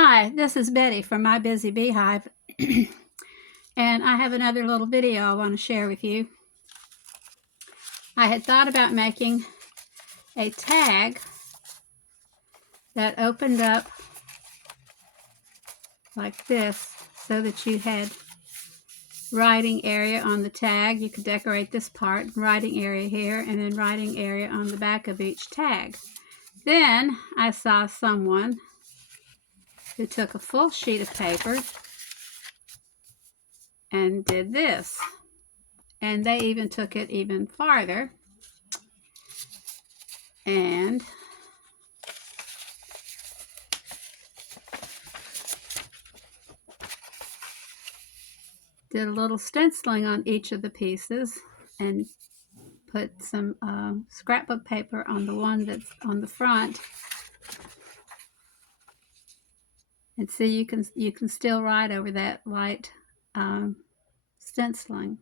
Hi, this is Betty from My Busy Beehive, and I have another little video I want to share with you. I had thought about making a tag that opened up like this so that you had writing area on the tag. You could decorate this part, writing area here, and then writing area on the back of each tag. Then I saw someone who took a full sheet of paper and did this. And they even took it even farther and did a little stenciling on each of the pieces and put some scrapbook paper on the one that's on the front. And see, you can still write over that light stenciling.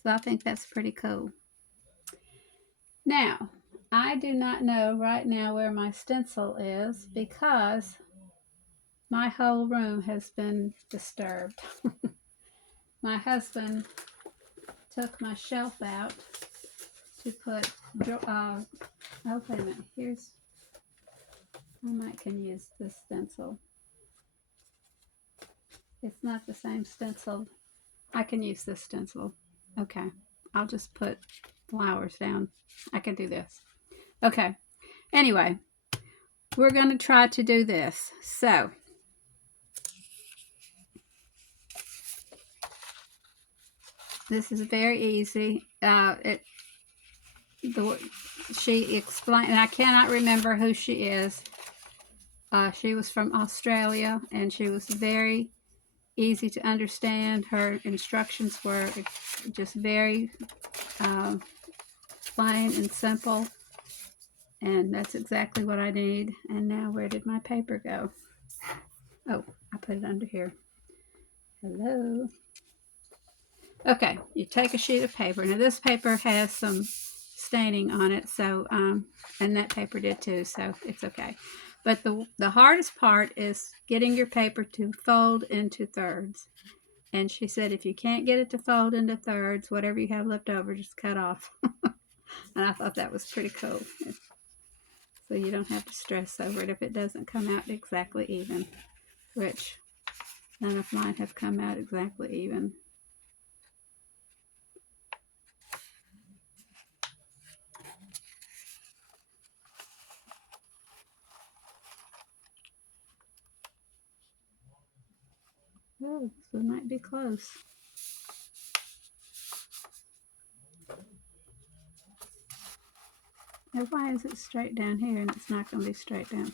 So I think that's pretty cool. Now, I do not know right now where my stencil is because my whole room has been disturbed. My husband took my shelf out to put, oh, wait a minute, I might can use this stencil. It's not the same stencil. I can use this stencil. Okay, I'll just put flowers down. I can do this. Okay, anyway, we're going to try to do this. So, this is very easy. She explained, and I cannot remember who she is. She was from Australia, and she was very easy to understand. Her instructions were just very plain and simple, and that's exactly what I need. And now, where did my paper go? Oh, I put it under here. Hello. Okay, you take a sheet of paper. Now this paper has some staining on it, so and that paper did too, so it's okay. But the hardest part is getting your paper to fold into thirds. And she said if you can't get it to fold into thirds, whatever you have left over, just cut off. And I thought that was pretty cool. So you don't have to stress over it if it doesn't come out exactly even, which none of mine have come out exactly even. Oh, this one might be close. Now, why is it straight down here and it's not going to be straight down?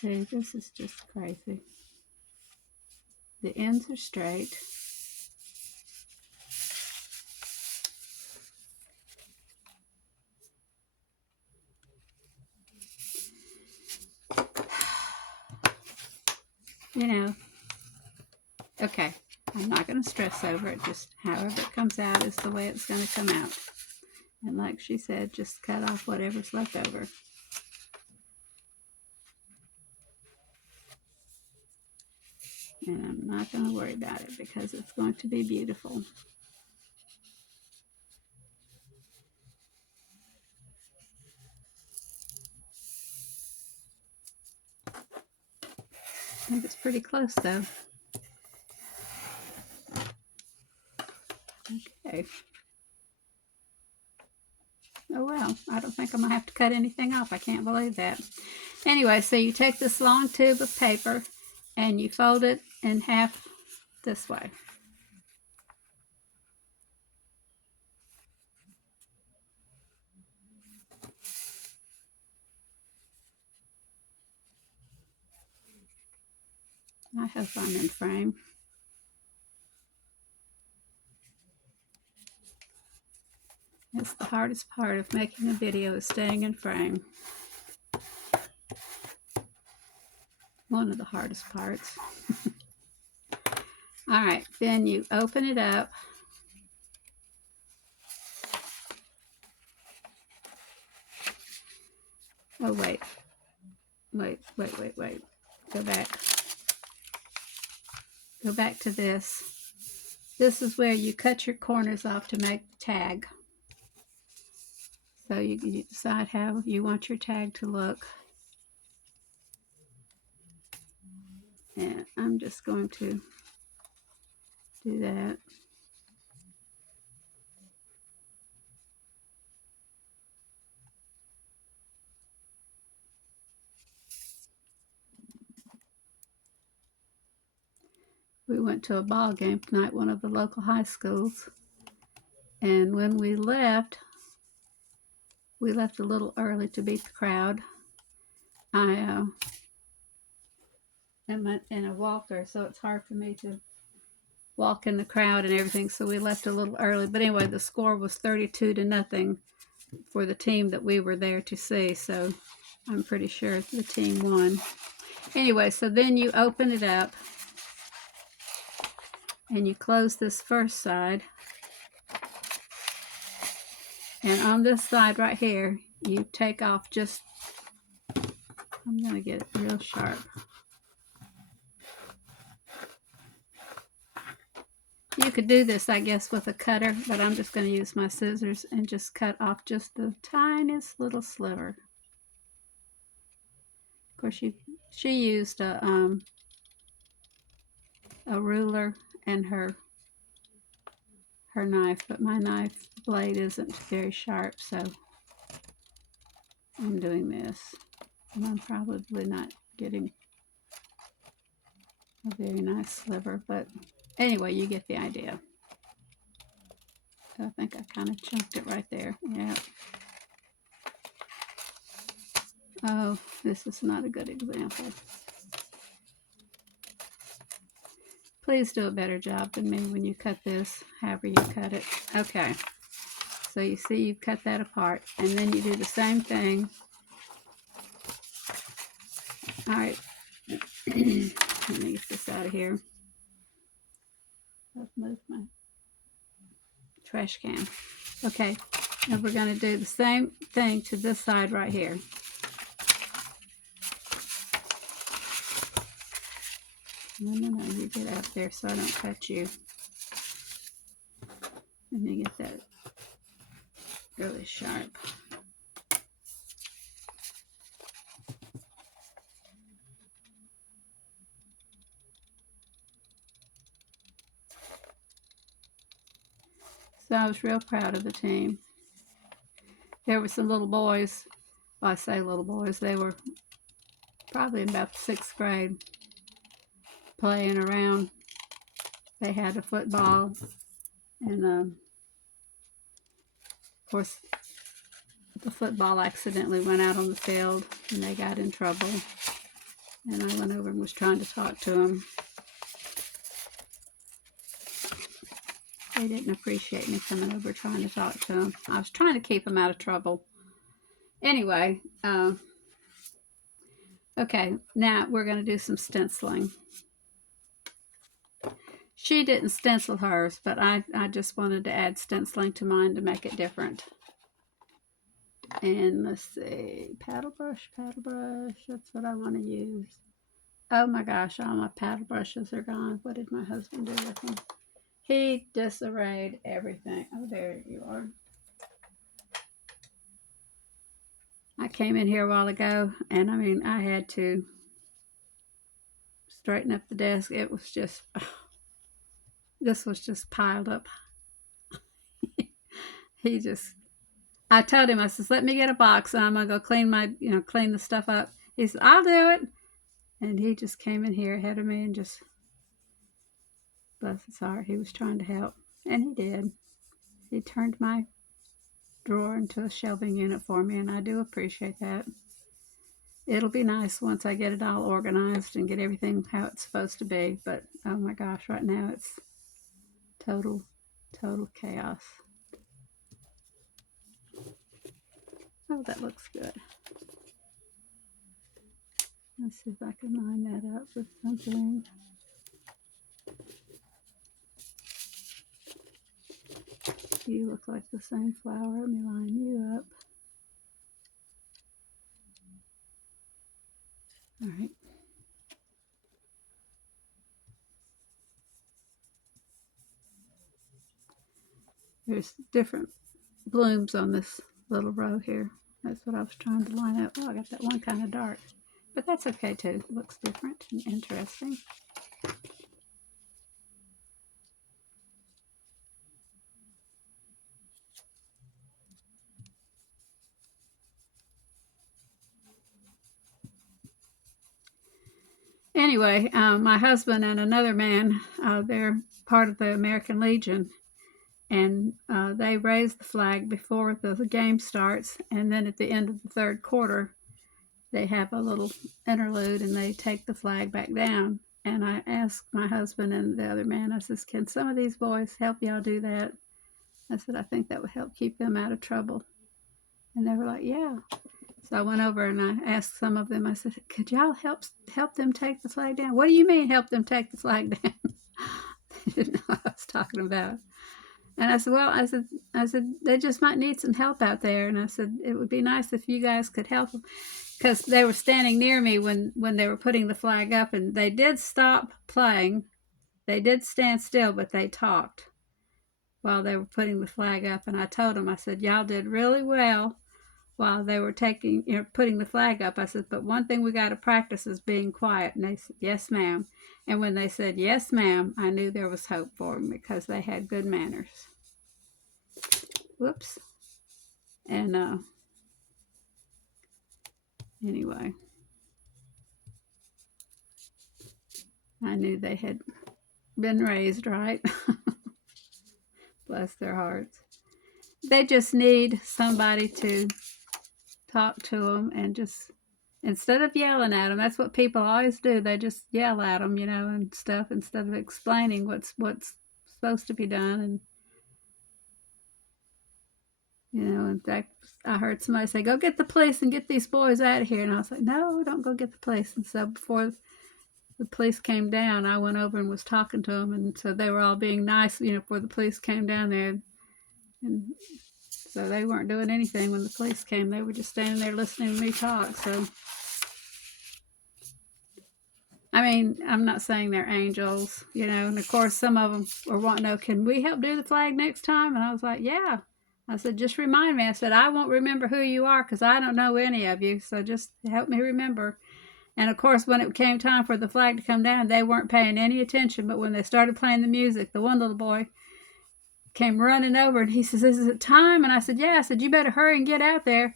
See, this is just crazy. The ends are straight. You know, okay, I'm not going to stress over it. Just however it comes out is the way it's going to come out. And like she said, just cut off whatever's left over. And I'm not going to worry about it because it's going to be beautiful. I think it's pretty close though. Okay. Oh well, I don't think I'm going to have to cut anything off. I can't believe that. Anyway, so you take this long tube of paper and you fold it in half this way. I hope I'm in frame. That's the hardest part of making a video, is staying in frame. One of the hardest parts. All right, then you open it up Oh, wait. Wait. Go back. Go back to this. This is where you cut your corners off to make the tag. So you decide how you want your tag to look. And I'm just going to do that. We went to a ball game tonight, one of the local high schools. And when we left a little early to beat the crowd. I am in a walker, so it's hard for me to walk in the crowd and everything, so we left a little early. But anyway, the score was 32-0 for the team that we were there to see, so I'm pretty sure the team won. Anyway, so then you open it up and you close this first side, and on this side right here you take off just, I'm gonna get it real sharp. You could do this, I guess, with a cutter, but I'm just going to use my scissors and just cut off just the tiniest little sliver. Of course, she used a ruler and her knife, but my knife blade isn't very sharp, so I'm doing this. And I'm probably not getting a very nice sliver, but anyway, you get the idea. I think I kind of chunked it right there. Yeah. Oh, this is not a good example. Please do a better job than me when you cut this, however you cut it. Okay. So you see you cut that apart, and then you do the same thing. All right. Let me get this out of here. I've moved my trash can. Okay. Now we're going to do the same thing to this side right here. No, you get out there so I don't cut you. Let me get that really sharp. So I was real proud of the team. There were some little boys, well, I say little boys, they were probably in about the 6th grade, playing around. They had a football, and of course the football accidentally went out on the field and they got in trouble, and I went over and was trying to talk to them. They didn't appreciate me coming over trying to talk to them. I was trying to keep them out of trouble. Anyway, okay, now we're going to do some stenciling. She didn't stencil hers, but I just wanted to add stenciling to mine to make it different. And let's see, paddle brush, that's what I want to use. Oh my gosh, all my paddle brushes are gone. What did my husband do with them? He disarrayed everything. Oh, there you are. I came in here a while ago, and I mean, I had to straighten up the desk. It was just, this was just piled up. I told him, I says, let me get a box and I'm going to go clean the stuff up. He said, I'll do it. And he just came in here ahead of me and just, bless his heart, he was trying to help. And he did. He turned my drawer into a shelving unit for me, and I do appreciate that. It'll be nice once I get it all organized and get everything how it's supposed to be. But, oh my gosh, right now it's total chaos. Oh, that looks good. Let's see if I can line that up with something. You look like the same flower. Let me line you up. All right. There's different blooms on this little row here. That's what I was trying to line up. Oh, I got that one kind of dark. But that's okay too. It looks different and interesting. Anyway, my husband and another man, they're part of the American Legion, and they raise the flag before the game starts, and then at the end of the third quarter, they have a little interlude and they take the flag back down. And I asked my husband and the other man, I says, can some of these boys help y'all do that? I said, I think that would help keep them out of trouble. And they were like, yeah. So I went over and I asked some of them, I said, could y'all help them take the flag down? What do you mean help them take the flag down? They didn't know what I was talking about. And I said, well, I said, they just might need some help out there. And I said, it would be nice if you guys could help them. Because they were standing near me when they were putting the flag up, and they did stop playing. They did stand still, but they talked while they were putting the flag up. And I told them, I said, y'all did really well while they were putting the flag up. I said, but one thing we got to practice is being quiet. And they said, yes, ma'am. And when they said, yes, ma'am, I knew there was hope for them because they had good manners. Whoops. And anyway, I knew they had been raised right. Bless their hearts. They just need somebody to talk to them and just, instead of yelling at them, that's what people always do. They just yell at them, and stuff instead of explaining what's supposed to be done. And, in fact, I heard somebody say, go get the police and get these boys out of here. And I was like, no, don't go get the police. And so before the police came down, I went over and was talking to them. And so they were all being nice, before the police came down there. And so they weren't doing anything when the police came. They were just standing there listening to me talk. So, I mean, I'm not saying they're angels, and of course some of them were wanting to know, can we help do the flag next time? And I was like, yeah. I said, just remind me. I said, I won't remember who you are because I don't know any of you. So just help me remember. And of course, when it came time for the flag to come down, they weren't paying any attention. But when they started playing the music, the one little boy came running over and he says, is it time? And I said, yeah. I said, you better hurry and get out there.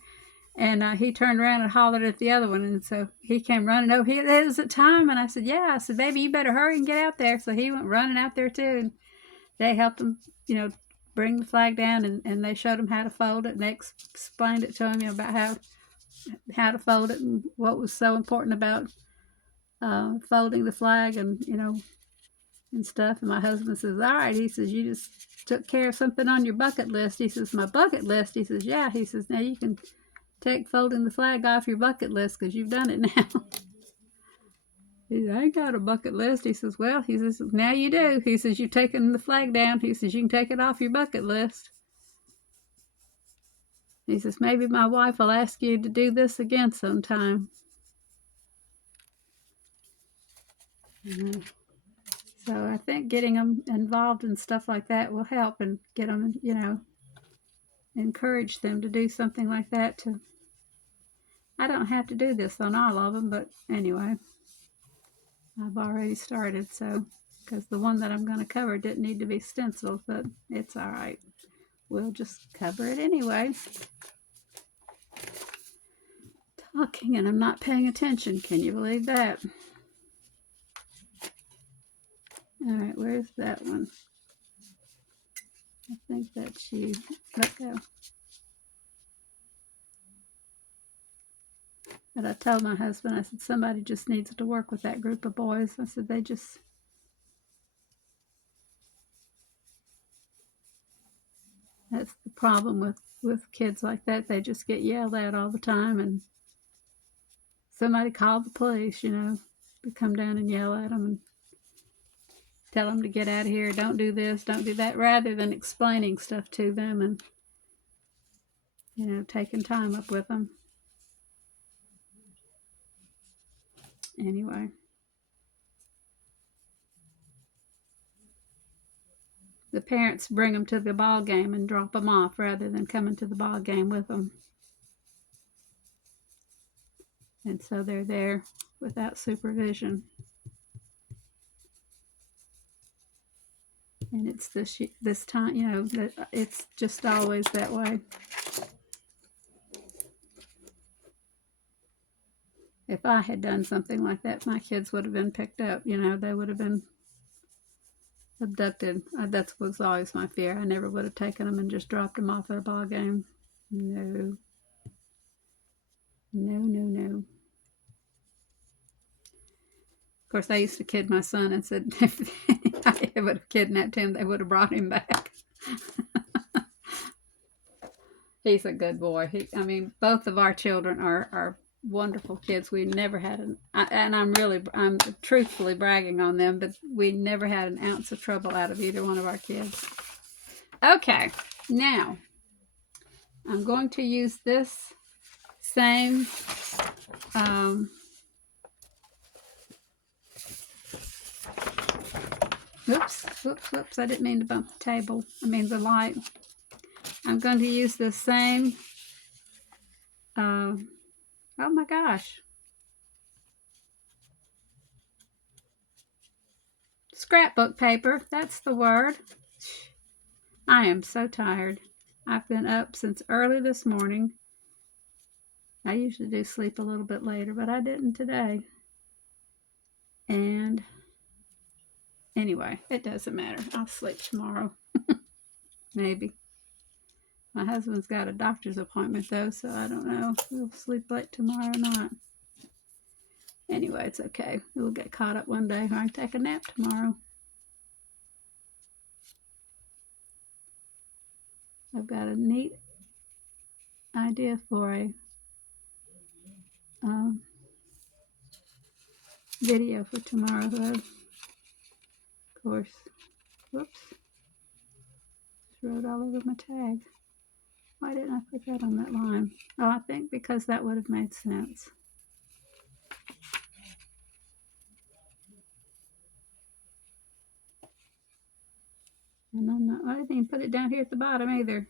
And he turned around and hollered at the other one. And so he came running over. Is it time? And I said, yeah. I said, baby, you better hurry and get out there. So he went running out there too. And they helped him, bring the flag down. And they showed him how to fold it. And they explained it to him, about how to fold it and what was so important about folding the flag and, and stuff. And my husband says, all right. He says, you just took care of something on your bucket list. He says, my bucket list? He says, yeah. He says, now you can take folding the flag off your bucket list because you've done it now. He said, I ain't got a bucket list. He says, well, he says, now you do. He says, you've taken the flag down. He says, you can take it off your bucket list. He says, maybe my wife will ask you to do this again sometime. So I think getting them involved in stuff like that will help and get them, encourage them to do something like that. I don't have to do this on all of them, but anyway, I've already started. So, because the one that I'm going to cover didn't need to be stenciled, but it's all right. We'll just cover it anyway. Talking and I'm not paying attention. Can you believe that? All right, where's that one? I think that's you. Let go. But I told my husband, I said, somebody just needs to work with that group of boys. I said, that's the problem with kids like that. They just get yelled at all the time, and somebody called the police, to come down and yell at them and tell them to get out of here, don't do this, don't do that, rather than explaining stuff to them and, taking time up with them. Anyway. The parents bring them to the ball game and drop them off rather than coming to the ball game with them. And so they're there without supervision. And it's this time, you know, that it's just always that way. If I had done something like that, my kids would have been picked up. You know, they would have been abducted. That was always my fear. I never would have taken them and just dropped them off at a ball game. No. No, no, no. Of course, I used to kid my son and said if I would have kidnapped him, they would have brought him back. He's a good boy. I mean, both of our children are wonderful kids. We never had and I'm truthfully bragging on them, but we never had an ounce of trouble out of either one of our kids. Okay, now I'm going to use this same whoops, I didn't mean to bump the table. I mean the light. I'm going to use the same, oh my gosh, scrapbook paper, that's the word. I am so tired. I've been up since early this morning. I usually do sleep a little bit later, but I didn't today. And anyway, it doesn't matter. I'll sleep tomorrow. Maybe. My husband's got a doctor's appointment though, so I don't know if we'll sleep late tomorrow or not. Anyway, it's okay. We'll get caught up one day, or I can take a nap tomorrow. I've got a neat idea for a video for tomorrow though. Of course. Whoops. Just wrote all over my tag. Why didn't I put that on that line? Oh, I think because that would have made sense. And I didn't even put it down here at the bottom either.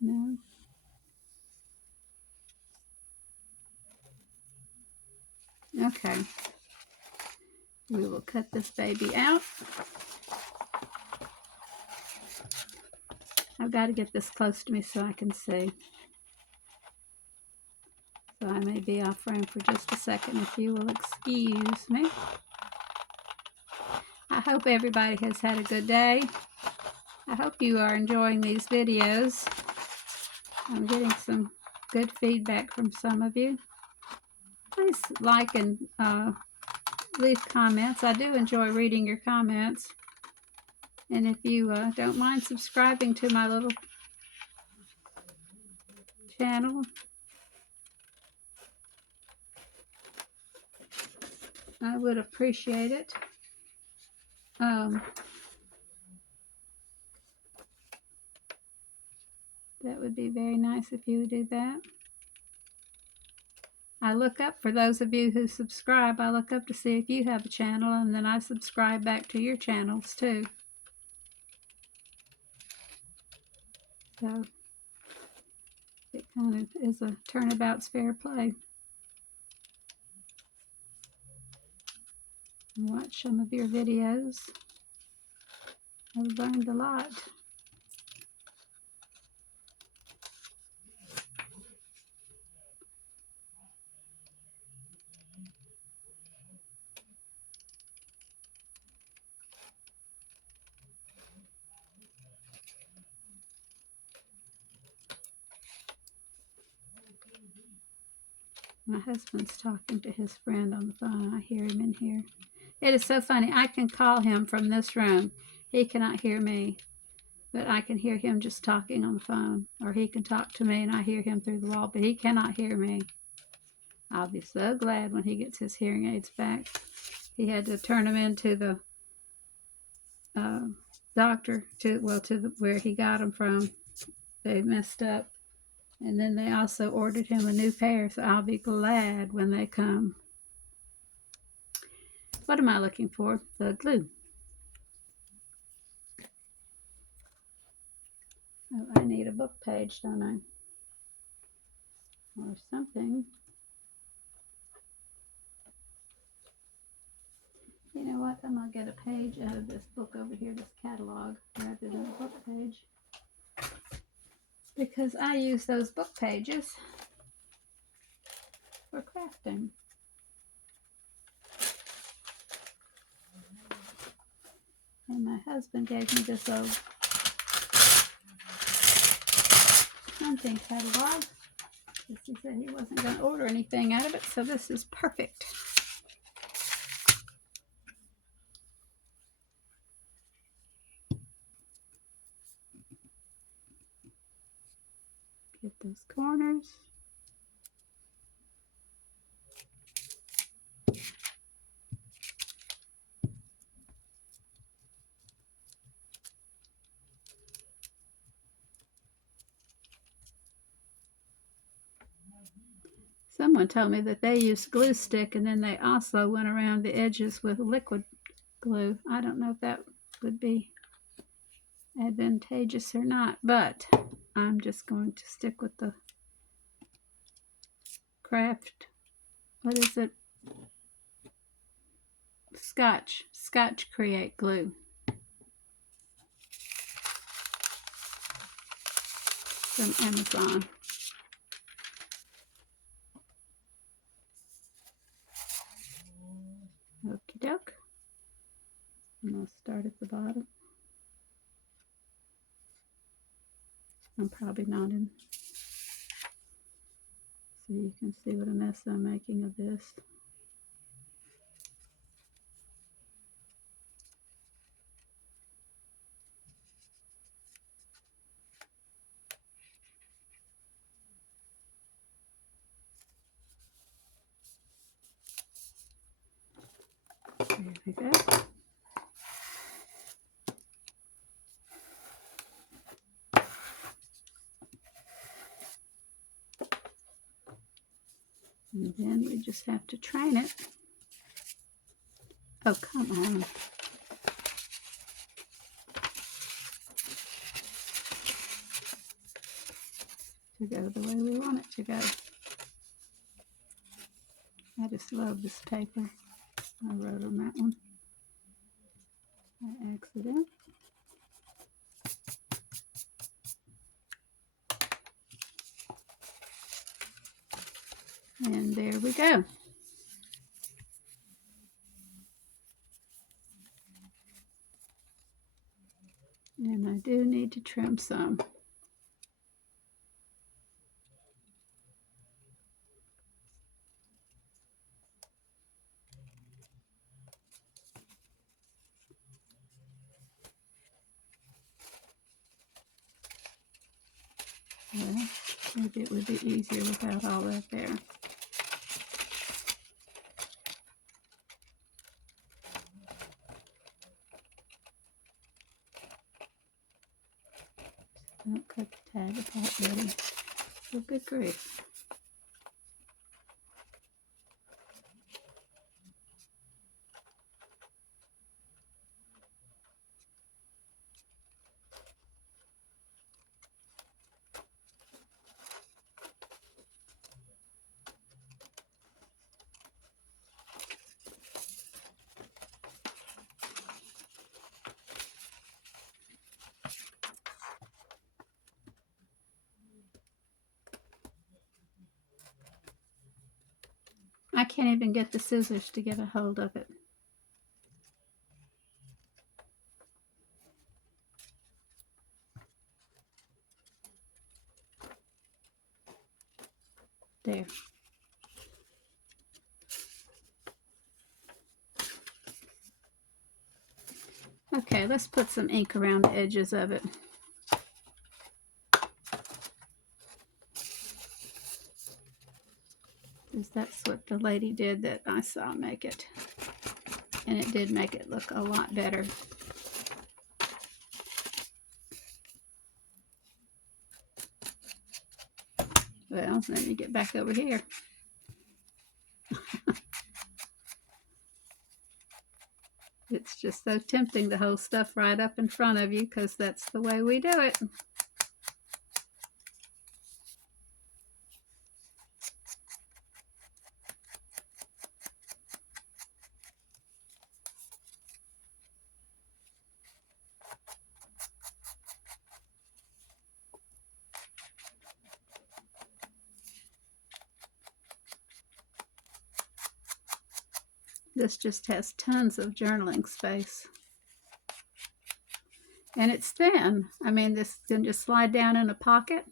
No. Okay. We will cut this baby out. I've got to get this close to me so I can see. So I may be off frame for just a second if you will excuse me. I hope everybody has had a good day. I hope you are enjoying these videos. I'm getting some good feedback from some of you. Please like and leave comments. I do enjoy reading your comments. And if you don't mind subscribing to my little channel, I would appreciate it. That would be very nice if you would do that. I look up, for those of you who subscribe, I look up to see if you have a channel, and then I subscribe back to your channels too. So it kind of is a turnabout's fair play. Watch some of your videos. I've learned a lot. My husband's talking to his friend on the phone. I hear him in here. It is so funny. I can call him from this room. He cannot hear me, but I can hear him just talking on the phone. Or he can talk to me and I hear him through the wall, but he cannot hear me. I'll be so glad when he gets his hearing aids back. He had to turn them into the doctor to where he got them from. They messed up, and then they also ordered him a new pair. So I'll be glad when they come. What am I looking for? The glue. Oh, I need a book page, don't I? Or something. You know what? I'm going to get a page out of this book over here, this catalog, rather than a book page. Because I use those book pages for crafting. And my husband gave me this old hunting catalog. He said he wasn't going to order anything out of it, so this is perfect. Get those corners. Someone told me that they used glue stick and then they also went around the edges with liquid glue. I don't know if that would be advantageous or not, but I'm just going to stick with the craft. What is it? Scotch Create glue. From Amazon. Okie doke. I'm going to start at the bottom. I'm probably not in. So you can see what a mess I'm making of this. There we go. And then we just have to train it. Oh, come on. To go the way we want it to go. I just love this paper. I wrote on that one by accident. And there we go. And I do need to trim some. Well, maybe it would be easier without all that there. Don't cut the tag apart, Betty. Oh, good grief. I can't even get the scissors to get a hold of it. There. Okay, let's put some ink around the edges of it. Because that's what the lady did that I saw make it. And it did make it look a lot better. Well, let me get back over here. It's just so tempting to hold stuff right up in front of you because that's the way we do it. This just has tons of journaling space. And it's thin. I mean, this can just slide down in a pocket.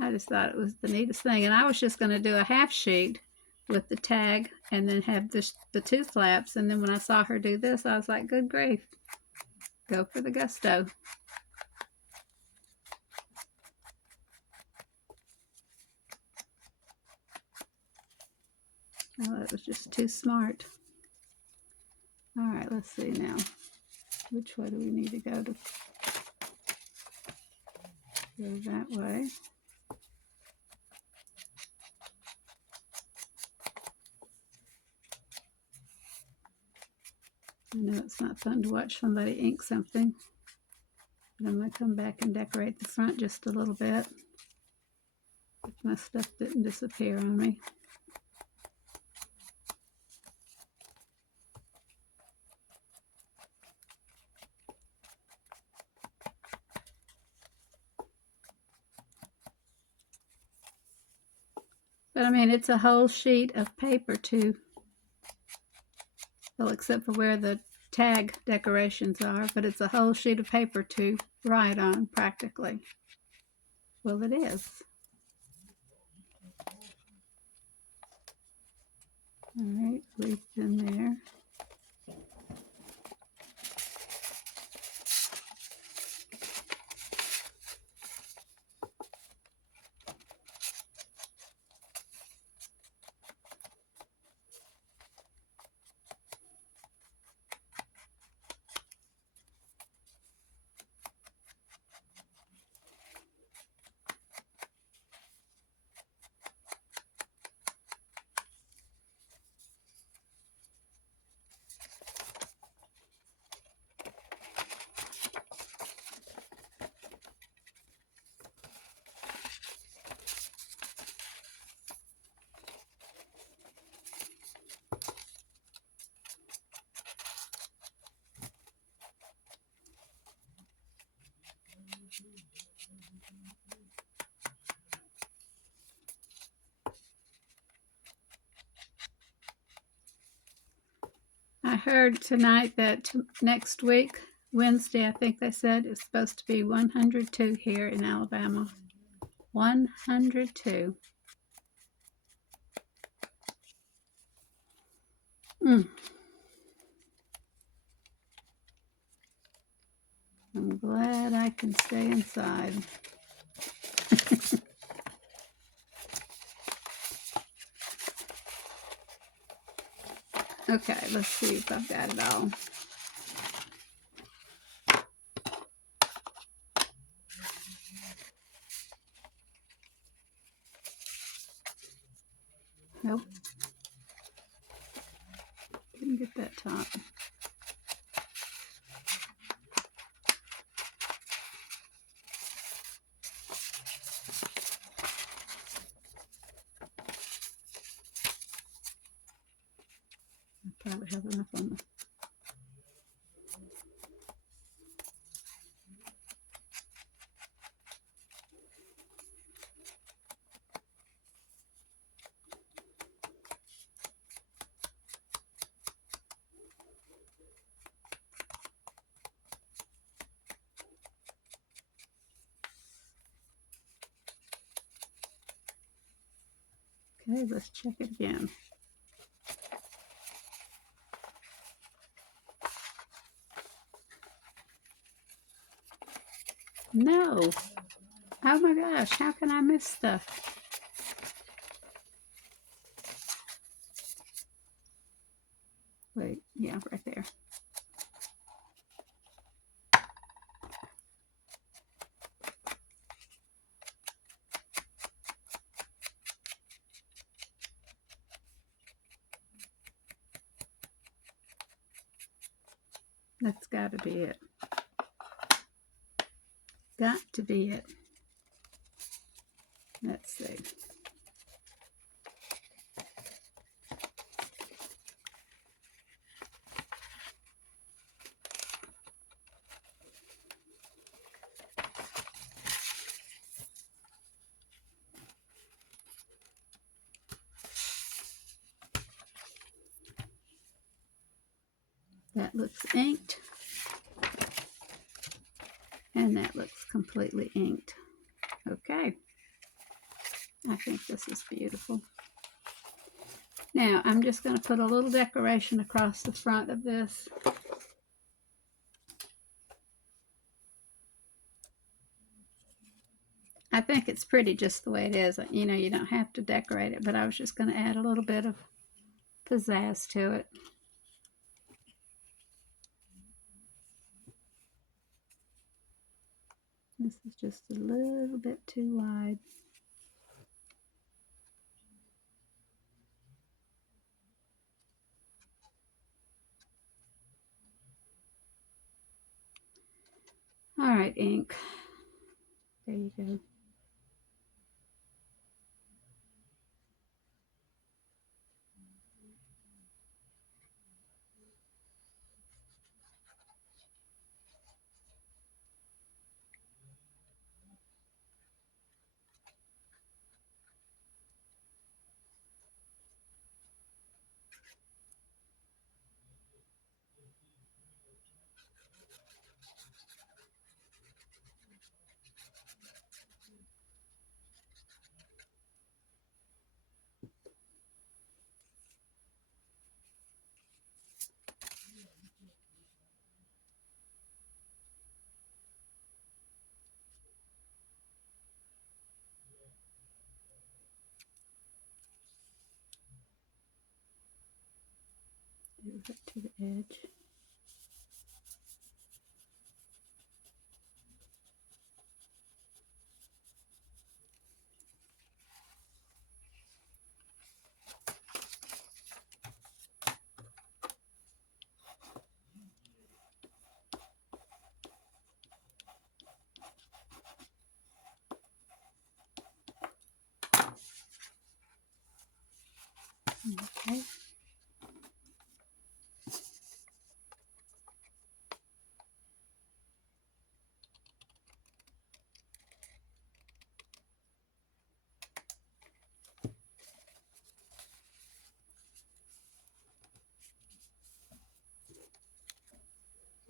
I just thought it was the neatest thing. And I was just going to do a half sheet with the tag and then have the two flaps. And then when I saw her do this, I was like, good grief. Go for the gusto. Oh, that was just too smart. All right, let's see now. Which way do we need to go to go that way? I know it's not fun to watch somebody ink something, but I'm going to come back and decorate the front just a little bit if my stuff didn't disappear on me. But I mean, it's a whole sheet of paper too. Well, except for where the tag decorations are, but it's a whole sheet of paper to write on practically. Well, it is. All right, leave it in there. I heard tonight that next week, Wednesday, I think they said, it's supposed to be 102 here in Alabama. 102. I'm glad I can stay inside. Okay, let's see if I've got it all. Nope. Didn't get that top. I probably have enough on the Okay, let's check it again. No. Oh my gosh, how can I miss stuff? Wait, yeah, right there. got to be it. Got to be it. Let's see. That looks inked. And that looks completely inked. Okay. I think this is beautiful. Now, I'm just going to put a little decoration across the front of this. I think it's pretty just the way it is. You know, you don't have to decorate it, but I was just going to add a little bit of pizzazz to it. This is just a little bit too wide. All right, ink. There you go. Move it to the edge. Okay.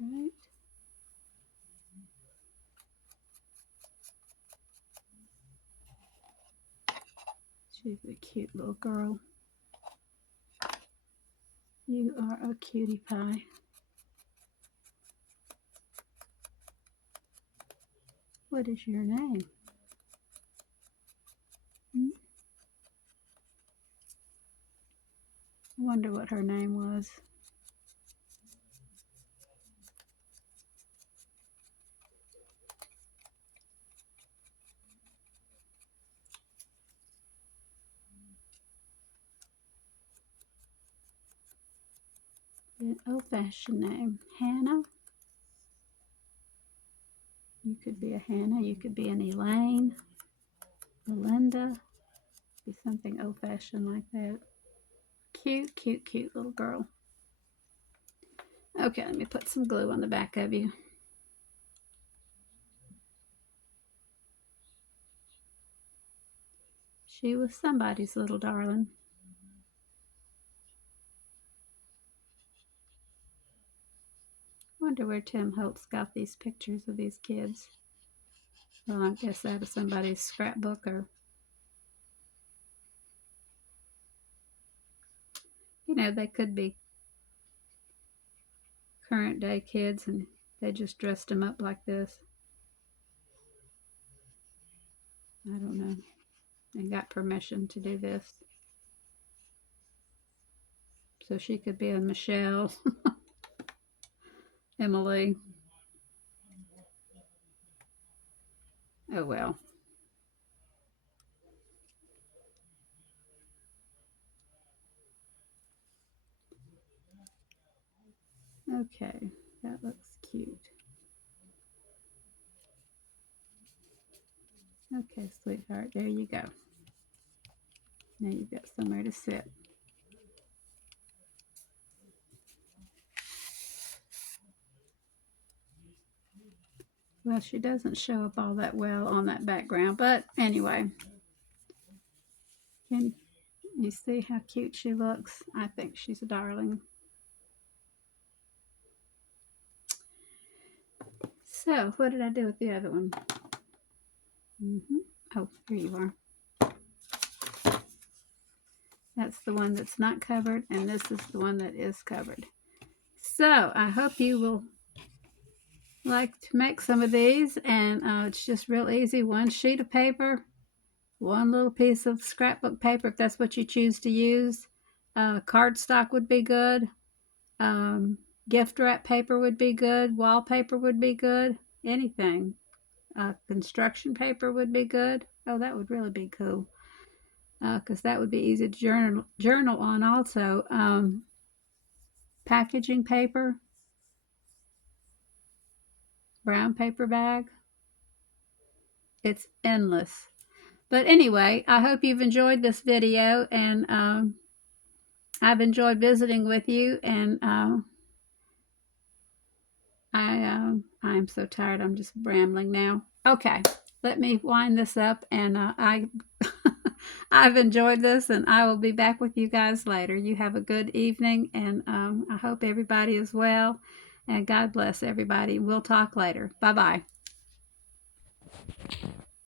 Right. She's a cute little girl. You are a cutie pie. What is your name? I wonder what her name was. An old-fashioned name. Hannah? You could be a Hannah. You could be an Elaine. Belinda. Be something old-fashioned like that. Cute, cute, cute little girl. Okay, let me put some glue on the back of you. She was somebody's little darling. Wonder where Tim Holtz got these pictures of these kids. Well, I guess out of somebody's scrapbook or... You know, they could be current day kids and they just dressed them up like this. I don't know. They got permission to do this. So she could be a Michelle, Emily. Oh well. Okay. That looks cute. Okay, sweetheart, there you go. Now you've got somewhere to sit. Well, she doesn't show up all that well on that background, but anyway, can you see how cute she looks? I think she's a darling. So, what did I do with the other one? Oh, here you are. That's the one that's not covered, and this is the one that is covered. So, I hope you will like to make some of these, and it's just real easy. One sheet of paper, one little piece of scrapbook paper, if that's what you choose to use. Cardstock would be good. Um, Gift wrap paper would be good. Wallpaper would be good. Anything. Construction paper would be good. Oh, that would really be cool. Because that would be easy to journal on also. Packaging paper. Brown paper bag. It's endless. But anyway, I hope you've enjoyed this video, and I've enjoyed visiting with you, and I'm so tired. I'm just rambling now. Okay, let me wind this up, and I've enjoyed this, and I will be back with you guys later. You have a good evening, and I hope everybody is well, and God bless everybody. We'll talk later. Bye-bye.